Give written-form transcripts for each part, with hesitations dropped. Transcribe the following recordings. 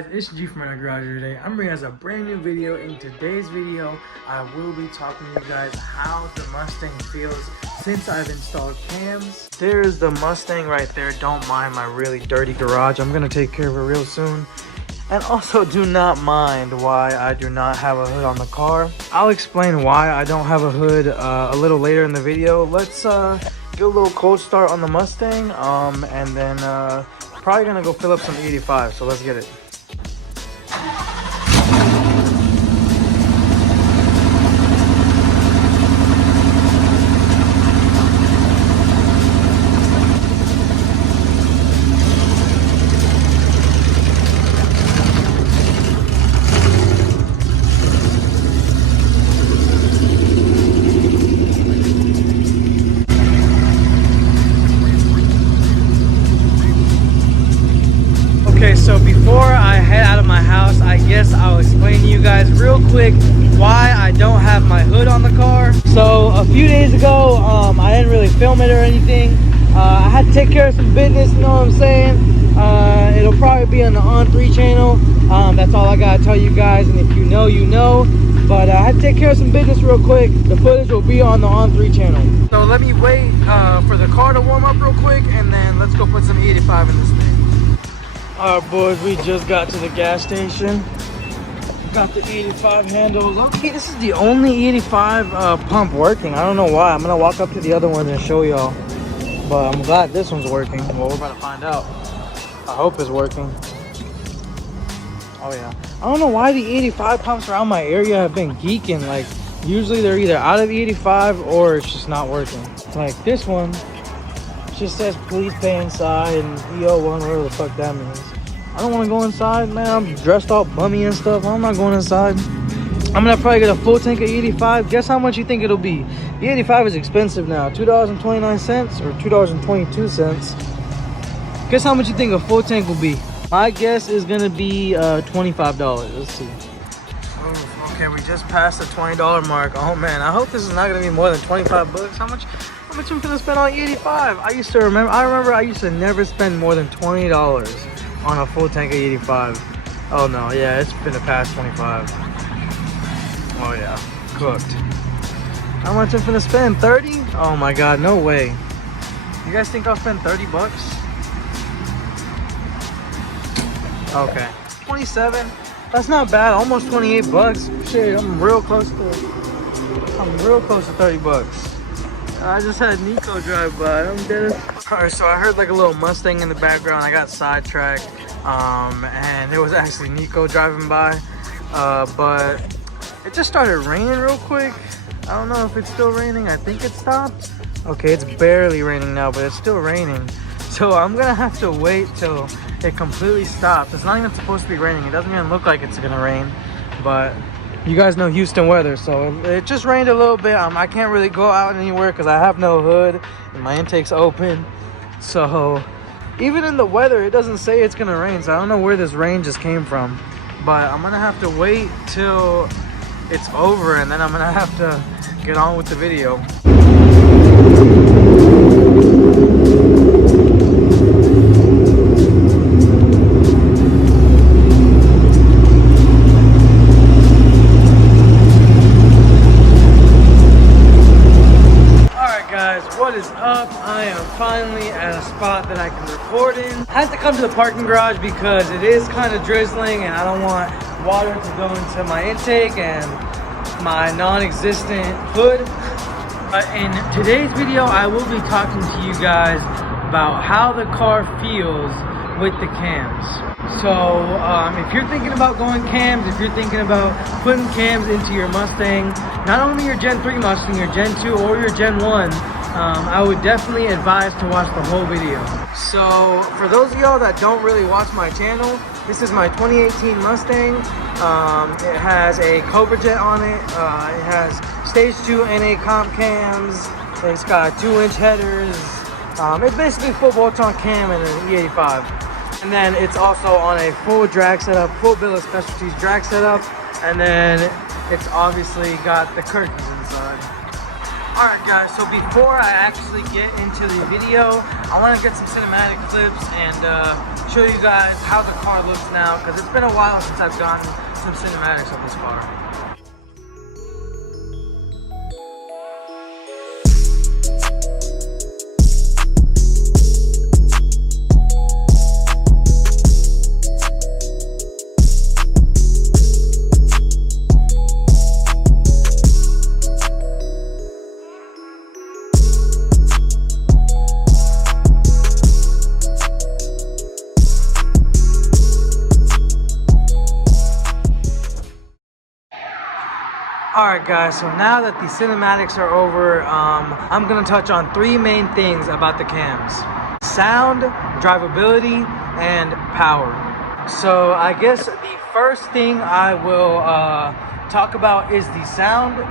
guys, it's G from our garage today. I'm bringing us a brand new video. In today's video, I will be talking to you guys how the Mustang feels since I've installed cams. There's the Mustang right there. Don't mind my really dirty garage. I'm gonna take care of it real soon. And also do not mind why I do not have a hood on the car. I'll explain why I don't have a hood a little later in the video. Let's get a little cold start on the Mustang and then probably gonna go fill up some 85, so let's get it. Okay, so before I head out of my house, I guess I'll explain to you guys real quick why I don't have my hood on the car. So a few days ago, I didn't really film it or anything. I had to take care of some business, you know what I'm saying? It'll probably be on the On3 channel. That's all I gotta tell you guys, and if you know, you know. But I had to take care of some business real quick. The footage will be on the On3 channel. So let me wait for the car to warm up real quick, and then let's go put some 85 in this thing. Alright boys, we just got to the gas station. Got the 85 handle. Okay, this is the only 85 pump working. I don't know why. I'm gonna walk up to the other ones and show y'all. But I'm glad this one's working. Well, we're about to find out. I hope it's working. Oh yeah. I don't know why the 85 pumps around my area have been geeking. Like, usually they're either out of 85 or it's just not working. Like this one just says please pay inside and EO1, whatever the fuck that means. I don't want to go inside, man. I'm dressed all bummy and stuff. I'm not going inside. I'm gonna probably get a full tank of 85. Guess how much you think it'll be? The 85 is expensive now, $2.29 or $2.22. Guess how much you think a full tank will be? My guess is gonna be $25. Let's see. Oh, okay, we just passed the $20 mark. Oh man, I hope this is not gonna be more than 25 bucks. How much I'm gonna spend on 85? I remember I used to never spend more than $20 on a full tank of 85. Oh no, yeah, it's been a past 25. Oh yeah, cooked. How much I'm gonna spend? 30? Oh my god, no way. You guys think I'll spend 30 bucks? Okay, 27. That's not bad. Almost 28 bucks. Shit, I'm real close to 30 bucks. I just had Nico drive by. I'm dead. Alright, so I heard like a little Mustang in the background. I got sidetracked, and it was actually Nico driving by. But it just started raining real quick. I don't know if it's still raining. I think it stopped. Okay, it's barely raining now, but it's still raining. So I'm gonna have to wait till it completely stops. It's not even supposed to be raining. It doesn't even look like it's gonna rain, but you guys know Houston weather, so it just rained a little bit. I can't really go out anywhere because I have no hood and my intake's open. So even in the weather, it doesn't say it's gonna rain, so I don't know where this rain just came from. But I'm gonna have to wait till it's over, and then I'm gonna have to get on with the video. What is up? I am finally at a spot that I can record in. I had to come to the parking garage because it is kind of drizzling and I don't want water to go into my intake and my non-existent hood. In today's video, I will be talking to you guys about how the car feels with the cams. So if you're thinking about going cams, if you're thinking about putting cams into your Mustang, not only your Gen 3 Mustang, your Gen 2 or your Gen 1, I would definitely advise to watch the whole video. So for those of y'all that don't really watch my channel, this is my 2018 Mustang. It has a Cobra Jet on it. It has stage 2 NA comp cams. It's got 2-inch headers. It's basically full bolt-on cam and an E85. And then it's also on a full drag setup, full bill of specialties drag setup. And then it's obviously got the curtains inside. Alright guys, so before I actually get into the video, I want to get some cinematic clips and show you guys how the car looks now, because it's been a while since I've gotten some cinematics of this car. Alright guys, so now that the cinematics are over, I'm going to touch on three main things about the cams. Sound, drivability, and power. So I guess the first thing I will talk about is the sound.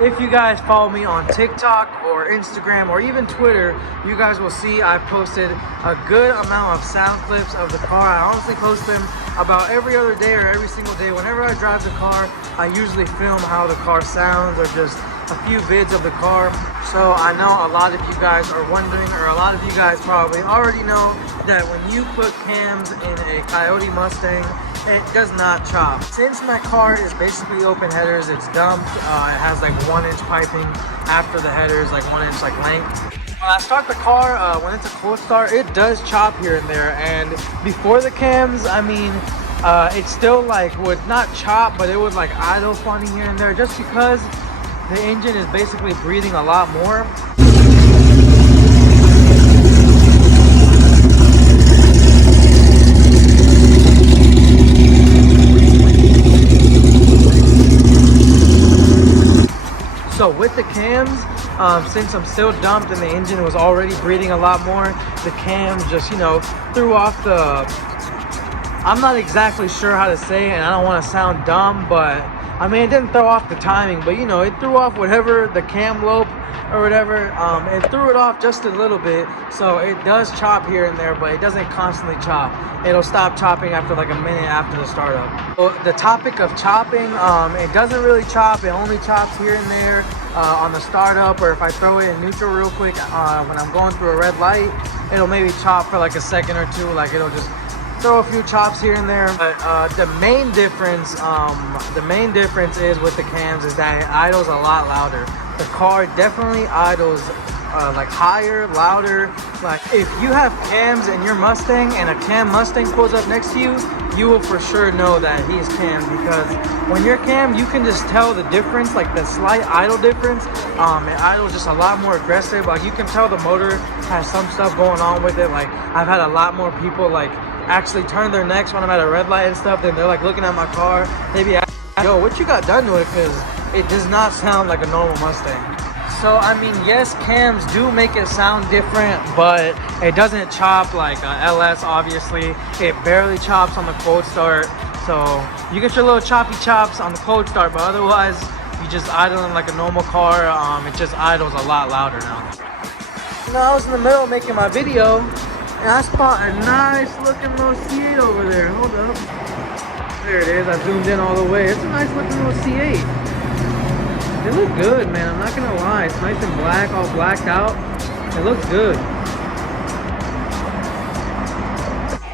If you guys follow me on TikTok or Instagram or even Twitter, you guys will see I posted a good amount of sound clips of the car. I honestly post them about every other day or every single day. Whenever I drive the car, I usually film how the car sounds or just a few vids of the car. So I know a lot of you guys are wondering, or a lot of you guys probably already know, that when you put cams in a Coyote Mustang, it does not chop. Since my car is basically open headers, it's dumped. It has like 1-inch piping after the headers, like 1-inch like length. When I start the car, when it's a cold start, it does chop here and there. And before the cams, I mean, it still like would not chop, but it would like idle funny here and there, just because the engine is basically breathing a lot more. So with the cams, since I'm still dumped and the engine was already breathing a lot more, the cams just, you know, threw off the, I'm not exactly sure how to say it, and I don't want to sound dumb, but I mean, it didn't throw off the timing, but you know, it threw off whatever, the cam lobe or whatever, it threw it off just a little bit. So it does chop here and there, but it doesn't constantly chop. It'll stop chopping after like a minute after the startup. So the topic of chopping, it doesn't really chop. It only chops here and there on the startup, or if I throw it in neutral real quick when I'm going through a red light, it'll maybe chop for like a second or two. Like it'll just throw a few chops here and there. But the main difference is with the cams is that it idles a lot louder. The car definitely idles like higher, louder. Like if you have cams in your Mustang and a cam Mustang pulls up next to you, you will for sure know that he's cammed, because when you're cammed, you can just tell the difference, like the slight idle difference. It idles just a lot more aggressive. Like you can tell the motor has some stuff going on with it. Like I've had a lot more people like actually turn their necks when I'm at a red light and stuff. Then they're like looking at my car. They be asking, yo, what you got done to it? Because it does not sound like a normal Mustang. So I mean, yes, cams do make it sound different, but it doesn't chop like a LS. Obviously, it barely chops on the cold start. So you get your little choppy chops on the cold start, but otherwise you just idling like a normal car. It just idles a lot louder now. You know, I was in the middle of making my video, and I spot a nice looking little C8 over there. Hold up. There it is. I zoomed in all the way. It's a nice looking little C8. They look good, man. I'm not gonna lie. It's nice and black, all blacked out. It looks good.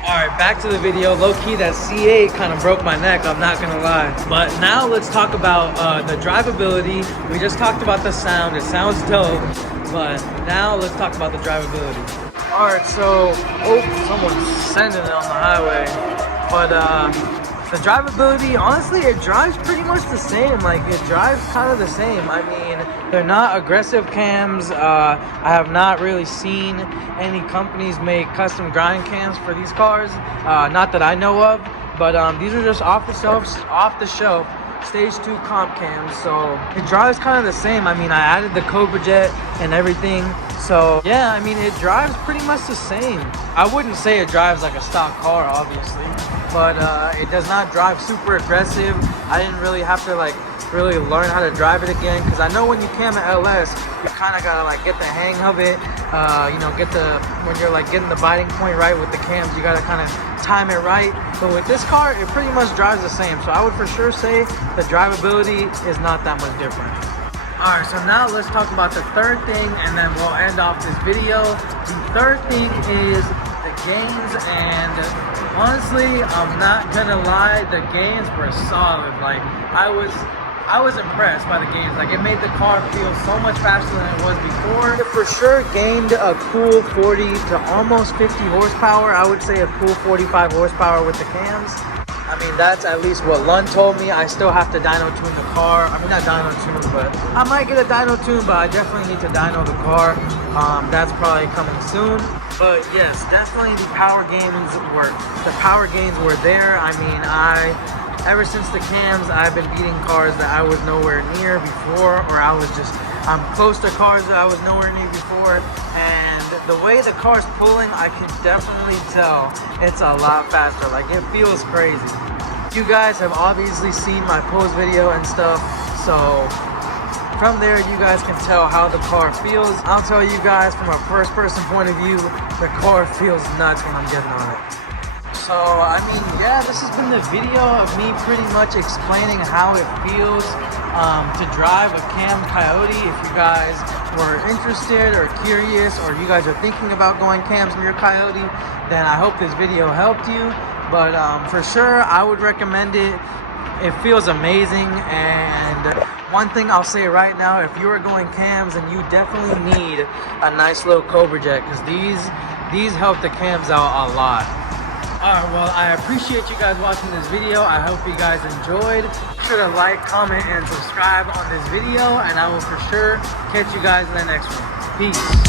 Alright, back to the video. Low-key, that C8 kind of broke my neck, I'm not gonna lie. But now let's talk about the drivability. We just talked about the sound. It sounds dope. But now let's talk about the drivability. Alright, so, oh, someone's sending it on the highway. But the drivability, honestly, it drives pretty much the same. Like, it drives kind of the same. I mean, they're not aggressive cams. I have not really seen any companies make custom grind cams for these cars. Not that I know of, but these are just off the shelf stage 2 comp cams. So it drives kind of the same. I mean, I added the Cobra Jet and everything. So yeah, I mean, it drives pretty much the same. I wouldn't say it drives like a stock car, obviously, but it does not drive super aggressive. I didn't really have to like really learn how to drive it again, because I know when you cam an LS, you kind of gotta like get the hang of it. You know, when you're like getting the biting point right with the cams, you gotta kind of time it right. But with this car, it pretty much drives the same. So I would for sure say the drivability is not that much different. Alright, so now let's talk about the third thing and then we'll end off this video. The third thing is the gains, and honestly, I'm not gonna lie, the gains were solid. Like, I was impressed by the gains. Like, it made the car feel so much faster than it was before. It for sure gained a cool 40 to almost 50 horsepower. I would say a cool 45 horsepower with the cams. I mean, that's at least what Lund told me. I still have to dyno tune the car. I mean, not dyno tune, but I might get a dyno tune, but I definitely need to dyno the car. That's probably coming soon. But yes, definitely the power gains were there. I mean, ever since the cams, I've been beating cars that I was nowhere near before, or I'm close to cars that I was nowhere near before. And the way the car's pulling, I can definitely tell it's a lot faster. Like, it feels crazy. You guys have obviously seen my pose video and stuff, so from there you guys can tell how the car feels. I'll tell you guys from a first person point of view, the car feels nuts when I'm getting on it. So, I mean, yeah, this has been the video of me pretty much explaining how it feels to drive a Cam Coyote. If you guys were interested or curious, or you guys are thinking about going cams in your Coyote, then I hope this video helped you. But for sure, I would recommend it. It feels amazing. And one thing I'll say right now, if you are going cams, then you definitely need a nice little Cobra Jet, because these help the cams out a lot. Alright, well, I appreciate you guys watching this video. I hope you guys enjoyed. Be sure to like, comment, and subscribe on this video, and I will for sure catch you guys in the next one. Peace.